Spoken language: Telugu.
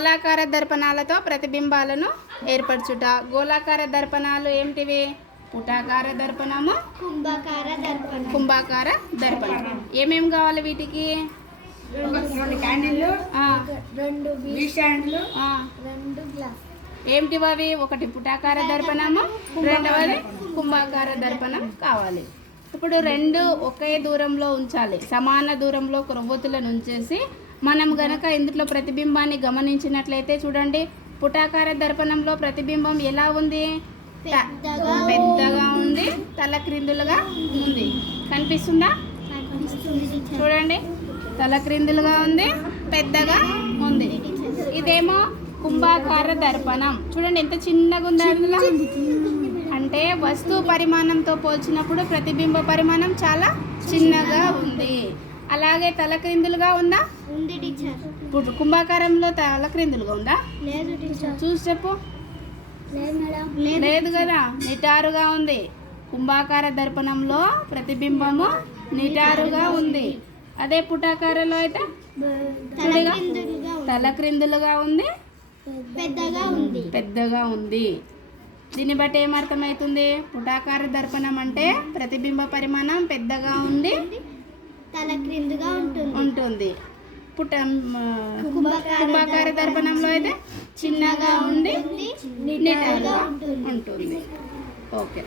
గోళాకార దర్పణాలతో ప్రతిబింబాలను ఏర్పరచుట. గోళాకార దర్పణాలు ఏమిటివి? పుటాకార దర్పణము కుంభకార దర్పణం. కుంభాకార దర్పణం. ఏమేం కావాలి వీటికి? రెండు ఏమిటివి అవి ఒకటి పుటాకార దర్పణము రెండవది కుంభాకార దర్పణం కావాలి. ఇప్పుడు రెండు ఒకే దూరంలో ఉంచాలి. సమాన దూరంలో క్రొవ్వొత్తులను ఉంచేసి మనం గనక ఇందులో ప్రతిబింబాన్ని గమనించినట్లయితే చూడండి పుటాకార దర్పణంలో ప్రతిబింబం ఎలా ఉంది? పెద్దగా ఉంది తల క్రిందులుగా ఉంది. కనిపిస్తుందా? కనిపిస్తుంది. చూడండి తల క్రిందులుగా ఉంది పెద్దగా ఉంది. ఇదేమో కుంభాకార దర్పణం. చూడండి ఎంత చిన్నగా ఉంది అందులో. అంటే వస్తువు పరిమాణంతో పోల్చినప్పుడు ప్రతిబింబ పరిమాణం చాలా చిన్నగా ఉంది. అలాగే తల క్రిందులుగా ఉందా? ఉంది టీచర్ ఇప్పుడు కుంభాకారంలో తల క్రిందులుగా ఉందా? లేదు టీచర్ చూసి చెప్పు. లేదు కదా నిటారుగా ఉంది. కుంభాకార దర్పణంలో ప్రతిబింబము నిటారుగా ఉంది. అదే పుటాకారంలో అయితే? చూడిగా? తలకిందులుగా ఉంది. తల క్రిందులుగా ఉంది? పెద్దగా ఉంది. పెద్దగా ఉంది. దీన్ని బట్టి ఏమర్థమవుతుంది పుటాకార దర్పణం అంటే ప్రతిబింబ పరిమాణం పెద్దగా ఉండి తల క్రిందుగా ఉంటుంది. ఉంటుంది. పుట కుంభాకార దర్పణంలో అయితే చిన్నగా ఉండి నిటారుగా ఉంటుంది. ఓకే.